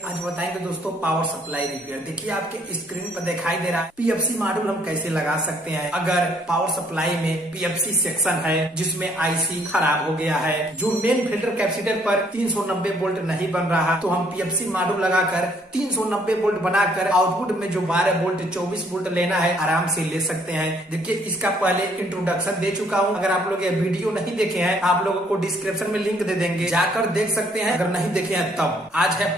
आज बताएंगे दोस्तों पावर सप्लाई रिपेयर। देखिए आपके स्क्रीन पर दिखाई दे रहा है पीएफसी मॉड्यूल हम कैसे लगा सकते हैं। अगर पावर सप्लाई में पीएफसी सेक्शन है जिसमें आईसी खराब हो गया है, जो मेन फिल्टर कैपेसिटर पर 390 वोल्ट नहीं बन रहा, तो हम पीएफसी मॉड्यूल लगाकर 390 वोल्ट बनाकर आउटपुट में जो 12 वोल्ट 24 वोल्ट लेना है आराम से ले सकते हैं। देखिए इसका पहले इंट्रोडक्शन दे चुका हूँ। अगर आप लोग ये वीडियो नहीं देखे हैं आप लोगों को डिस्क्रिप्शन में लिंक दे देंगे, जाकर देख सकते हैं। अगर नहीं देखे हैं तब आज है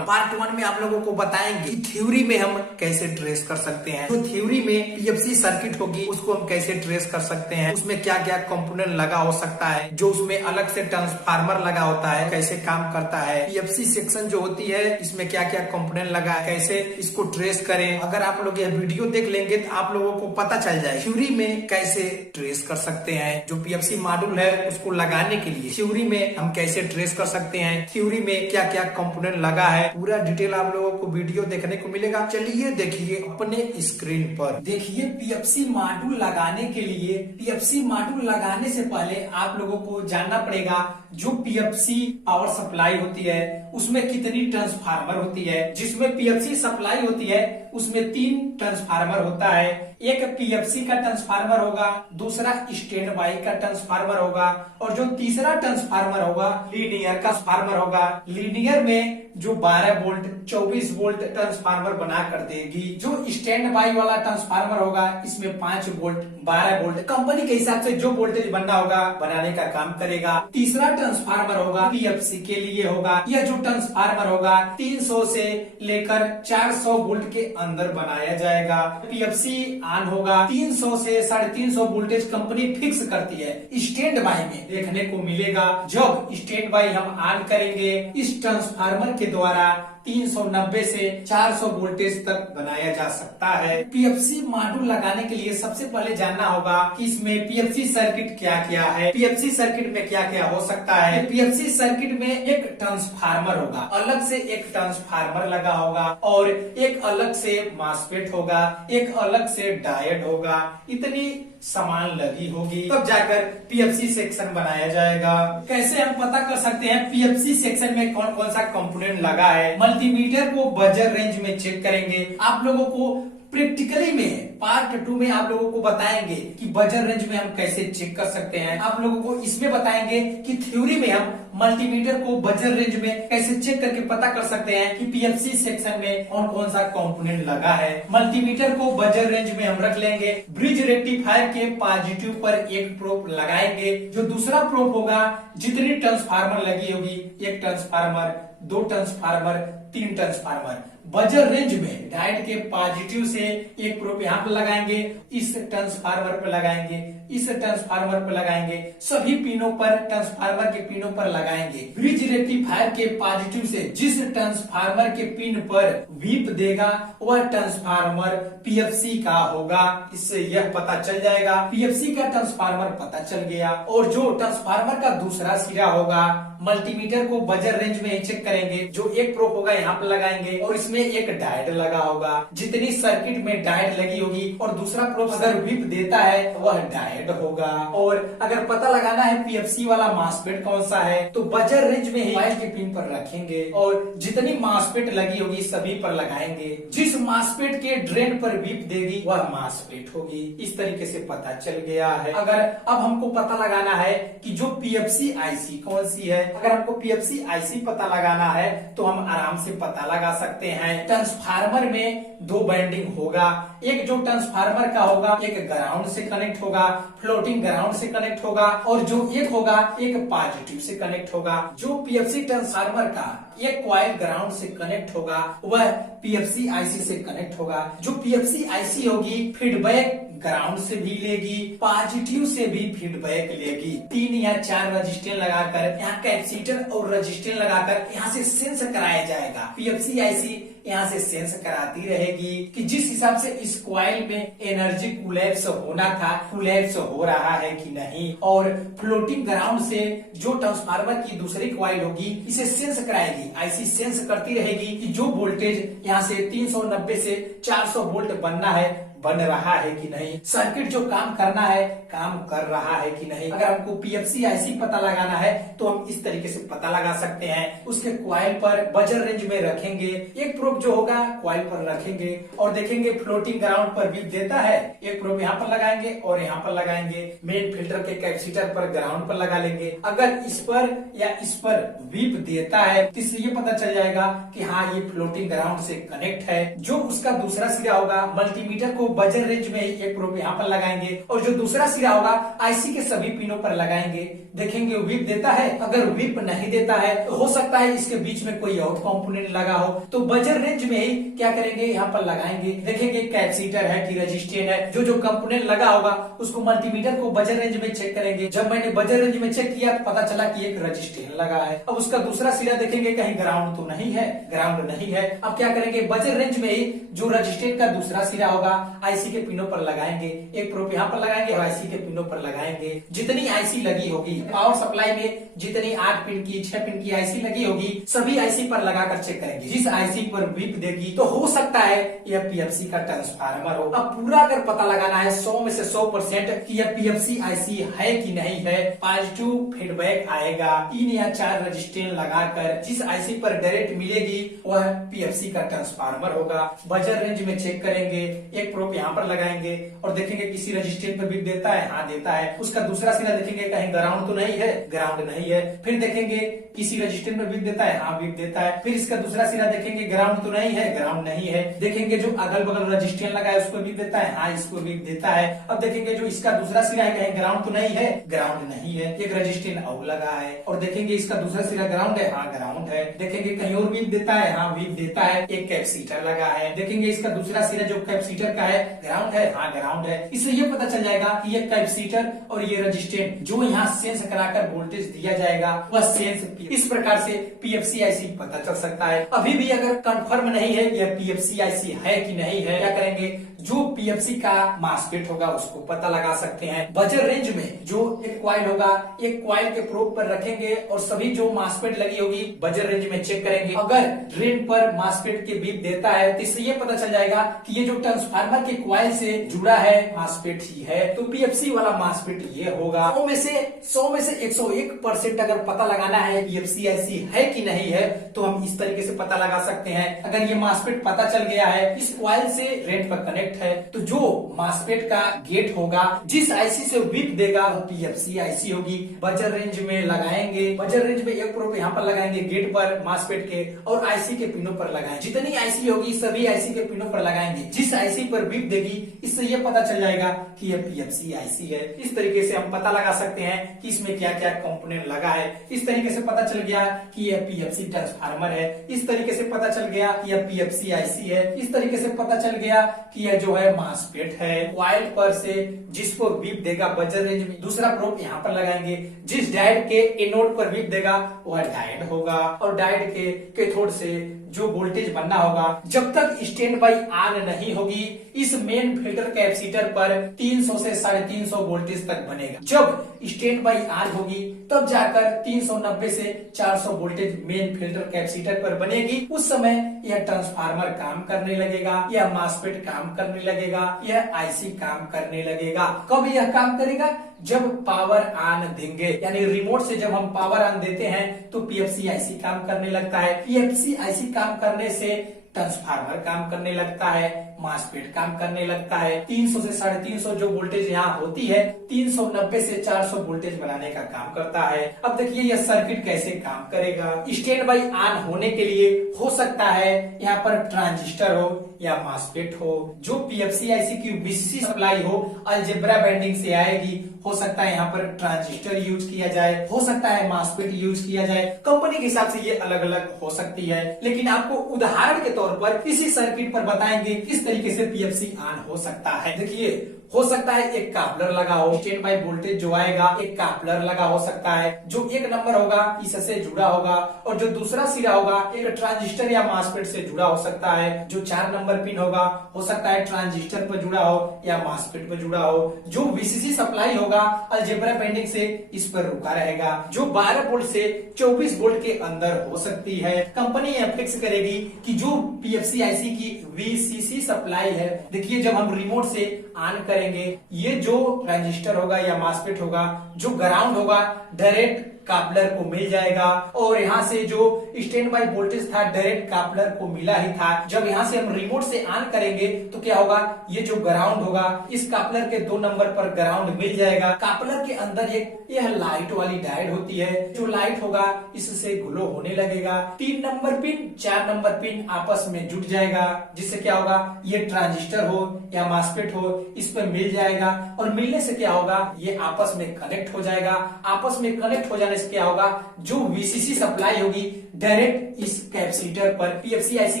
पार्ट वन में आप लोगों को बताएंगे कि थ्योरी में हम कैसे ट्रेस कर सकते हैं। तो थ्योरी में पीएफसी सर्किट होगी उसको हम कैसे ट्रेस कर सकते हैं, उसमें क्या क्या कंपोनेंट लगा हो सकता है, जो उसमें अलग से ट्रांसफार्मर लगा होता है कैसे काम करता है, पीएफसी सेक्शन जो होती है इसमें क्या क्या कंपोनेंट लगा है, कैसे इसको ट्रेस करें। अगर आप लोग यह वीडियो देख लेंगे तो आप लोगों को पता चल जाए थ्योरी में कैसे ट्रेस कर सकते हैं। जो पीएफसी मॉड्यूल है उसको लगाने के लिए थ्योरी में हम कैसे ट्रेस कर सकते हैं, थ्योरी में क्या क्या कंपोनेंट लगा है, पूरा डिटेल आप लोगों को वीडियो देखने को मिलेगा। चलिए देखिए अपने स्क्रीन पर। देखिए पीएफसी मॉड्यूल लगाने के लिए, पीएफसी मॉड्यूल लगाने से पहले आप लोगों को जानना पड़ेगा जो पीएफसी पावर सप्लाई होती है उसमें कितनी ट्रांसफार्मर होती है। जिसमें पीएफसी सप्लाई होती है उसमें 3 ट्रांसफार्मर होता है। एक पीएफसी का ट्रांसफार्मर होगा, दूसरा स्टैंड बाई का ट्रांसफार्मर होगा और जो तीसरा ट्रांसफार्मर होगा लीनियर का ट्रांसफार्मर होगा। लीनियर में जो 12 वोल्ट 24 वोल्ट ट्रांसफार्मर बना कर देगी। जो स्टैंड बाई वाला ट्रांसफार्मर होगा इसमें 5 वोल्ट 12 वोल्ट कंपनी के हिसाब से जो वोल्टेज बनना होगा बनाने का काम करेगा। तीसरा ट्रांसफार्मर होगा पीएफसी के लिए होगा, यह जो ट्रांसफार्मर होगा 300 से लेकर 400 वोल्ट के अंदर बनाया जाएगा। पीएफसी ऑन होगा 300 से 350 वोल्टेज कंपनी फिक्स करती है। स्टैंड बाई में देखने को मिलेगा जब स्टैंड बाई हम ऑन करेंगे इस ट्रांसफार्मर के द्वारा 390 से 400 वोल्टेज तक बनाया जा सकता है। पीएफसी मॉड्यूल लगाने के लिए सबसे पहले जानना होगा कि इसमें पीएफसी सर्किट क्या क्या है, पीएफसी सर्किट में क्या क्या हो सकता है। पीएफसी सर्किट में एक ट्रांसफार्मर होगा, अलग से एक ट्रांसफार्मर लगा होगा और एक अलग से मॉसफेट होगा, एक अलग से डायोड होगा। इतनी सामान लगी होगी तब जाकर पीएफसी सेक्शन बनाया जाएगा। कैसे हम पता कर सकते हैं पीएफसी सेक्शन में कौन कौन सा कंपोनेंट लगा है। मल्टीमीटर को बजर रेंज में चेक करेंगे। आप लोगों को प्रैक्टिकली में पार्ट 2 में आप लोगों को बताएंगे कि बजर रेंज में हम कैसे चेक कर सकते हैं। आप लोगों को इसमें बताएंगे कि थ्योरी में हम मल्टीमीटर को बजर रेंज में कैसे चेक करके पता कर सकते हैं कि पीएफसी सेक्शन में कौन कौन सा कंपोनेंट लगा है। मल्टीमीटर को बजर रेंज में हम रख लेंगे। ब्रिज रेक्टिफायर के पॉजिटिव पर एक प्रोब लगाएंगे। जो दूसरा प्रोब होगा जितनी ट्रांसफार्मर लगी होगी, 1 transformer 2 transformer 3 transformer. Buzzer range में डायोड के पॉजिटिव से एक प्रोब यहाँ पर लगाएंगे, इस ट्रांसफार्मर पर लगाएंगे, इस ट्रांसफार्मर पर लगाएंगे, सभी पिनों पर ट्रांसफार्मर के पिनों पर लगाएंगे। ब्रिज रेक्टिफायर के पॉजिटिव से जिस ट्रांसफार्मर के पिन पर वीप देगा वह ट्रांसफार्मर पीएफसी का होगा। इससे यह पता चल जाएगा पीएफसी का ट्रांसफार्मर पता चल गया। और जो ट्रांसफार्मर का दूसरा सिरा होगा मल्टीमीटर को बजर रेंज में ही चेक करेंगे। जो एक प्रोब होगा यहाँ पर लगाएंगे और इसमें एक डायोड लगा होगा। जितनी सर्किट में डायोड लगी होगी और दूसरा प्रोब अगर विप देता है वह डायोड होगा। और अगर पता लगाना है पीएफसी वाला मॉसफेट कौन सा है तो बजर रेंज में ही कॉइल के पिन पर रखेंगे और जितनी मॉसफेट लगी होगी सभी पर लगाएंगे। जिस मॉसफेट के ड्रेन पर विप देगी वह मॉसफेट होगी। इस तरीके से पता चल गया है। अगर अब हमको पता लगाना है कि जो पीएफसी आईसी कौन सी है, अगर हमको पीएफसी आईसी पता लगाना है तो हम आराम से पता लगा सकते हैं। ट्रांसफार्मर में 2 वाइंडिंग होगा। एक जो ट्रांसफार्मर का होगा एक ग्राउंड से कनेक्ट होगा, फ्लोटिंग ग्राउंड से कनेक्ट होगा और जो एक होगा एक पॉजिटिव से कनेक्ट होगा। जो पीएफसी ट्रांसफार्मर का एक कॉइल ग्राउंड से कनेक्ट होगा वह पीएफसी आईसी से कनेक्ट होगा। जो पीएफसी आईसी होगी फीडबैक ग्राउंड से भी लेगी, पॉजिटिव से भी फीडबैक लेगी। 3 या 4 रजिस्टर लगाकर यहाँ कैपेसिटर और रजिस्टर लगाकर यहाँ से सेंस कराया जाएगा। पीएफसी आईसी यहाँ से सेंस कराती रहेगी कि जिस हिसाब से इस कॉइल में एनर्जी कोलैप्स होना था कोलैप्स हो रहा है कि नहीं। और फ्लोटिंग ग्राउंड से जो ट्रांसफार्मर की दूसरी कॉइल होगी इसे सेंस कराएगी। आईसी सेंस करती रहेगी कि जो वोल्टेज यहाँ से 390 से 400 वोल्ट बनना है बन रहा है कि नहीं, सर्किट जो काम करना है काम कर रहा है कि नहीं। अगर हमको पीएफसी आईसी पता लगाना है तो हम इस तरीके से पता लगा सकते हैं। उसके कॉइल पर बजर रेंज में रखेंगे, एक प्रोब जो होगा कॉइल पर रखेंगे और देखेंगे फ्लोटिंग ग्राउंड पर वीप देता है, एक प्रोब यहाँ पर लगाएंगे और यहाँ पर लगाएंगे। मेन फिल्टर के कैपेसिटर पर ग्राउंड पर लगा लेंगे। अगर इस पर या इस पर वीप देता है तो इससे ये पता चल जाएगा कि हाँ ये फ्लोटिंग ग्राउंड से कनेक्ट है। जो उसका दूसरा सिरा होगा मल्टीमीटर को बजर रेंज में एक प्रोब यहाँ पर लगाएंगे और जो दूसरा सिरा होगा आईसी के सभी पिनों पर लगाएंगे। देखेंगे वीप देता है, अगर वीप नहीं देता है तो हो सकता है इसके बीच में कोई और कंपोनेंट लगा हो, तो बजर रेंज में ही क्या करेंगे यहाँ पर लगाएंगे। देखेंगे कैपेसिटर है कि रेजिस्टेंस है, जो जो कंपोनेंट लगा होगा उसको मल्टीमीटर को बजर रेंज में चेक करेंगे। जब मैंने बजर रेंज में चेक किया तो पता चला कि एक रेजिस्टेंस लगा है। अब उसका दूसरा सिरा देखेंगे कहीं ग्राउंड तो नहीं है, ग्राउंड नहीं है। अब क्या करेंगे बजर रेंज में ही जो रेजिस्टेंस का दूसरा सिरा होगा आईसी के पिनों पर लगाएंगे, एक प्रोब यहाँ पर लगाएंगे और आईसी के पिनों पर लगाएंगे। जितनी आईसी लगी होगी पावर सप्लाई में, जितनी 8 पिन की 6 पिन की आईसी लगी होगी सभी आईसी पर लगाकर चेक करेंगे। जिस आईसी पर वीप देगी तो हो सकता है यह पीएफसी का ट्रांसफार्मर हो। अब पूरा अगर पता लगाना है 100 में से 100% कि यह पीएफसी आईसी है कि नहीं है, पॉजिटिव फीडबैक आएगा 3 या 4 रजिस्टेंस लगाकर। जिस आईसी पर डायरेक्ट मिलेगी वह पीएफसी का ट्रांसफार्मर होगा। बजर रेंज में चेक करेंगे, एक प्रोब यहाँ पर लगाएंगे और देखेंगे किसी रजिस्टेंस पर वीप देता है, हाँ देता है। उसका दूसरा सिरा देखेंगे कहीं ग्राउंड तो नहीं है, ग्राउंड नहीं है। फिर देखेंगे किसी रजिस्टेंस में वीप देता है, हाँ वीप देता है। फिर इसका दूसरा सिरा देखेंगे ग्राउंड तो नहीं है, ग्राउंड नहीं है। देखेंगे जो अगल बगल रजिस्टेंस लगा है उसको वीप देता है, हाँ इसको वीप देता है। अब देखेंगे जो इसका दूसरा सिरा है कहीं ग्राउंड तो नहीं है, ग्राउंड नहीं है। एक रजिस्टेंस और लगा है और देखेंगे इसका दूसरा सिरा ग्राउंड है, हाँ ग्राउंड है। देखेंगे कहीं और वीप देता है, हाँ वीप देता है। एक कैपेसिटर लगा है, देखेंगे इसका दूसरा सिरा जो कैपेसिटर का है ग्राउंड है, हाँ ग्राउंड है। इससे ये पता चल जाएगा कि ये कैपेसिटर और ये रजिस्टेंस जो यहाँ सेंस कराकर वोल्टेज दिया जाएगा वह सेंस। इस प्रकार से पीएफसी आईसी पता चल सकता है। अभी भी अगर कंफर्म नहीं है यह पीएफसी आईसी है कि नहीं है, क्या करेंगे जो पीएफसी का मास्फेट होगा उसको पता लगा सकते हैं। बजर रेंज में जो एक कॉइल होगा, एक कॉइल के प्रोब पर रखेंगे और सभी जो मास्फेट लगी होगी बजर रेंज में चेक करेंगे। अगर ड्रेन पर मास्फेट के बीप देता है तो इससे ये पता चल जाएगा कि ये जो ट्रांसफार्मर के कॉइल से जुड़ा है मास्फेट ही है, तो पीएफसी वाला मास्फेट ये होगा। 100 में से 101% अगर पता लगाना है पीएफसी आईसी है कि नहीं है तो हम इस तरीके से पता लगा सकते हैं। अगर ये मास्फेट पता चल गया है इस कॉइल से रेंज पर कनेक्ट है तो जो मास्फेट का गेट होगा जिस आईसी से वीप देगा वो पीएफसी आईसी होगी। बजर रेंज में लगाएंगे, बजर रेंज में एक प्रोब यहाँ पर लगाएंगे गेट पर मास्फेट के और आईसी के पिनों पर लगाएंगे। जितनी आईसी होगी सभी आईसी के पिनों पर लगाएंगे। जिस आईसी पर वीप देगी इससे ये पता चल जाएगा कि यह पीएफसी आईसी है। इस तरीके से हम पता लगा सकते हैं कि इसमें क्या क्या कंपोनेंट लगा है। इस तरीके से पता चल गया कि यह पीएफसी ट्रांसफार्मर है। इस तरीके से पता चल गया कि यह पीएफसी आईसी है। इस तरीके से पता चल गया कि यह जो है मास्फेट है। कॉइल पर से जिसको वीप देगा बजर रेंज में दूसरा प्रोब यहाँ पर लगाएंगे। जिस डायोड के एनोड पर वीप देगा वह डायोड होगा और डायोड के कैथोड से जो वोल्टेज बनना होगा जब तक स्टैंड बाई ऑन नहीं होगी इस मेन फिल्टर कैपेसिटर पर 300 से 350 वोल्टेज तक बनेगा। जब स्टैंड बाई ऑन होगी तब जाकर 390 से 400 वोल्टेज मेन फिल्टर कैपेसिटर पर बनेगी। उस समय यह ट्रांसफार्मर काम करने लगेगा, यह मास्फेट काम करने लगेगा, यह आईसी काम करने लगेगा। कब यह काम करेगा? जब पावर ऑन देंगे, यानी रिमोट से जब हम पावर ऑन देते हैं तो पीएफसी आईसी काम करने लगता है। पीएफसी आईसी काम करने से ट्रांसफार्मर काम करने लगता है, मास्फेट काम करने लगता है। 300 से 350 जो वोल्टेज यहाँ होती है 390 से 400 वोल्टेज बनाने का काम करता है। अब देखिए यह सर्किट कैसे काम करेगा। स्टैंड बाई ऑन होने के लिए हो सकता है यहाँ पर ट्रांजिस्टर हो या मास्फेट हो। जो पीएफसी आईसी की वीसीसी सप्लाई हो अलजेब्रा बाइंडिंग से आएगी। हो सकता है यहाँ पर ट्रांजिस्टर यूज किया जाए, हो सकता है मास्फेट यूज किया जाए। कंपनी के हिसाब से ये अलग अलग हो सकती है, लेकिन आपको उदाहरण के तौर पर इसी सर्किट पर बताएंगे किस तरीके से पीएफसी ऑन हो सकता है। देखिए हो सकता है एक कापलर लगा हो, स्टैंड बाई वोल्टेज जो आएगा एक कापलर लगा हो सकता है, जो एक नंबर होगा इससे जुड़ा होगा, और जो दूसरा सिरा होगा एक ट्रांजिस्टर या मासफेट से जुड़ा हो सकता है। जो 4 नंबर पिन होगा हो सकता है ट्रांजिस्टर पर जुड़ा हो या मासफेट पर जुड़ा हो। जो वीसीसी सप्लाई होगा अलजेब्रा बेंडिंग से इस पर रुका रहेगा, जो 12 वोल्ट से 24 वोल्ट के अंदर हो सकती है। कंपनी यह फिक्स करेगी कि जो पीएफसी आईसी की वीसीसी सप्लाई है, देखिए जब हम रिमोट से ऑन करेंगे ये जो ट्रांजिस्टर होगा या मासफेट होगा, जो ग्राउंड होगा डायरेक्ट कापलर को मिल जाएगा, और यहाँ से जो स्टैंड बाई वोल्टेज था डायरेक्ट कापलर को मिला ही था। जब यहाँ से हम रिमोट से ऑन करेंगे तो क्या होगा, ये जो ग्राउंड होगा इस कापलर के 2 नंबर पर ग्राउंड मिल जाएगा। कापलर के अंदर एक यह लाइट वाली डायोड होती है, जो लाइट होगा इससे ग्लो होने लगेगा। 3 नंबर पिन 4 नंबर पिन आपस में जुट जाएगा, जिससे क्या होगा ये ट्रांजिस्टर हो या मासफेट हो इस पर मिल जाएगा, और मिलने से क्या होगा ये आपस में कनेक्ट हो जाएगा। आपस में कनेक्ट हो जाने से क्या होगा, जो वीसीसी सप्लाई होगी डायरेक्ट इस कैपेसिटर पर पीएफसी आईसी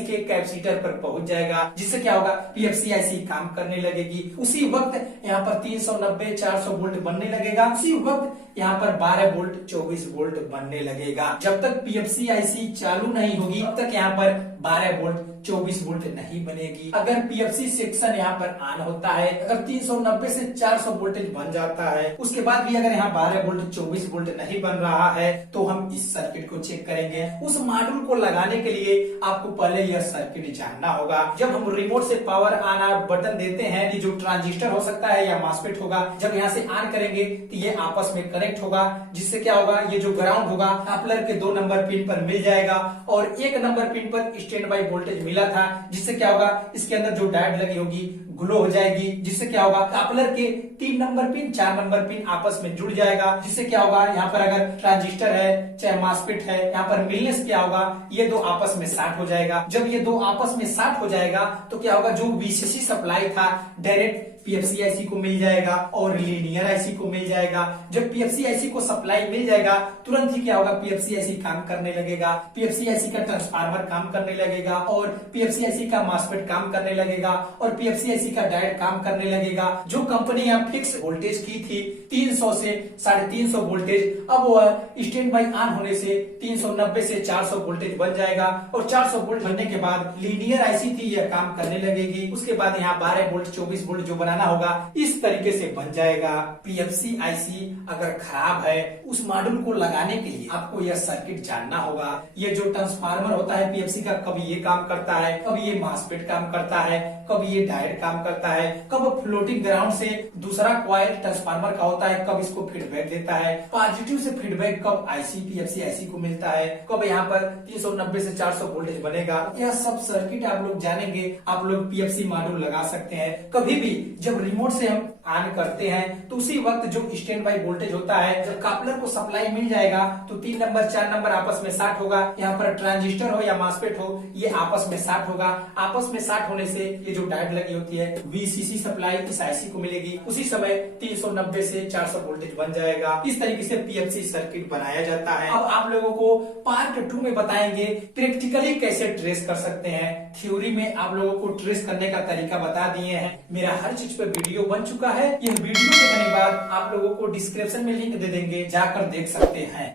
के कैपेसिटर पर पहुंच जाएगा, जिससे क्या होगा पीएफसी आईसी काम करने लगेगी। उसी वक्त यहाँ पर 390 400 वोल्ट बनने लगेगा, उसी वक्त यहाँ पर 12 वोल्ट 24 वोल्ट बनने लगेगा। जब तक पीएफसी आईसी चालू नहीं होगी तब तक यहाँ पर 12 वोल्ट 24 वोल्ट नहीं बनेगी। अगर पीएफसी सेक्शन यहाँ पर ऑन होता है, अगर 390 से 400 वोल्टेज बन जाता है, उसके बाद भी अगर यहाँ 12 वोल्ट 24 वोल्ट नहीं बन रहा है तो हम इस सर्किट को चेक करेंगे। उस मॉड्यूल को लगाने के लिए आपको पहले यह सर्किट जानना होगा। जब हम रिमोट से पावर ऑन ऑफ बटन देते हैं, ये जो ट्रांजिस्टर हो सकता है या मासफेट होगा, जब यहाँ से ऑन करेंगे तो ये आपस में कनेक्ट होगा, जिससे क्या होगा ये जो ग्राउंड होगा कापलर के 2 नंबर पिन पर मिल जाएगा, और 1 नंबर पिन पर स्टैंड बाई वोल्टेज मिला था, जिससे क्या होगा इसके अंदर जो डायोड लगी होगी ग्लो हो जाएगी, जिससे क्या होगा कापलर के 3 नंबर पिन 4 नंबर पिन आपस में जुड़ जाएगा, जिससे क्या होगा यहाँ पर अगर ट्रांजिस्टर है चाहे मासफेट है, यहाँ पर मिलने से क्या होगा ये 2 आपस में साट हो जाएगा। जब ये 2 आपस में साट हो जाएगा तो क्या होगा जो वीसीसी सप्लाई था डायरेक्ट पीएफसी आईसी को मिल जाएगा और लीनियर आईसी को मिल जाएगा। जब पीएफसी आईसी को सप्लाई मिल जाएगा तुरंत ही क्या होगा पीएफसी आईसी काम करने लगेगा, पीएफसी आईसी का ट्रांसफार्मर काम करने लगेगा, और पीएफसी आईसी का मासफेट काम करने लगेगा, और पीएफसी आईसी का डायोड काम करने लगेगा। जो कंपनी यहाँ फिक्स वोल्टेज की थी 300 से 350 वोल्टेज, अब वह स्टैंड बाई ऑन होने से 390 से 400 वोल्टेज बन जाएगा, और 400 वोल्ट बनने के बाद लीनियर आईसी थी यह काम करने लगेगी। उसके बाद यहाँ 12 वोल्ट 24 वोल्ट जो बनाना होगा इस तरीके से बन जाएगा। पीएफसी आईसी अगर खराब है उस मॉड्यूल को लगाने के लिए आपको यह सर्किट जानना होगा। ये जो ट्रांसफार्मर होता है पीएफसी का, कभी ये काम करता है, कभी ये मासफेट काम करता है, कभी ये डायोड काम करता है, कब फ्लोटिंग ग्राउंड से दूसरा कॉइल ट्रांसफार्मर का होता है, कब इसको फीडबैक देता है, पॉजिटिव से फीडबैक कब आईसी पीएफसी आईसी को मिलता है, कब यहाँ पर 390 से 400 वोल्टेज बनेगा। यह सब सर्किट आप लोग जानेंगे, आप लोग पीएफसी मॉड्यूल लगा सकते हैं। कभी भी जब रिमोट से हम ऑन करते हैं तो उसी वक्त जो स्टैंड बाई वोल्टेज होता है, जब कापलर को सप्लाई मिल जाएगा तो 3 नंबर 4 नंबर आपस में साट होगा, यहाँ पर ट्रांजिस्टर हो या मासफेट हो ये आपस में साट होगा। आपस में साट होने से ये जो डायोड लगी होती है वीसीसी सप्लाई इस आईसी को मिलेगी, उसी समय 390 से 400 वोल्टेज बन जाएगा। इस तरीके से पीएफसी सर्किट बनाया जाता है। अब आप लोगों को पार्ट 2 में बताएंगे प्रैक्टिकली कैसे ट्रेस कर सकते हैं। थ्योरी में आप लोगों को ट्रेस करने का तरीका बता दिए हैं, मेरा हर चीज पे वीडियो बन चुका है। यह वीडियो देखने के बाद आप लोगों को डिस्क्रिप्शन में लिंक दे देंगे, जाकर देख सकते हैं।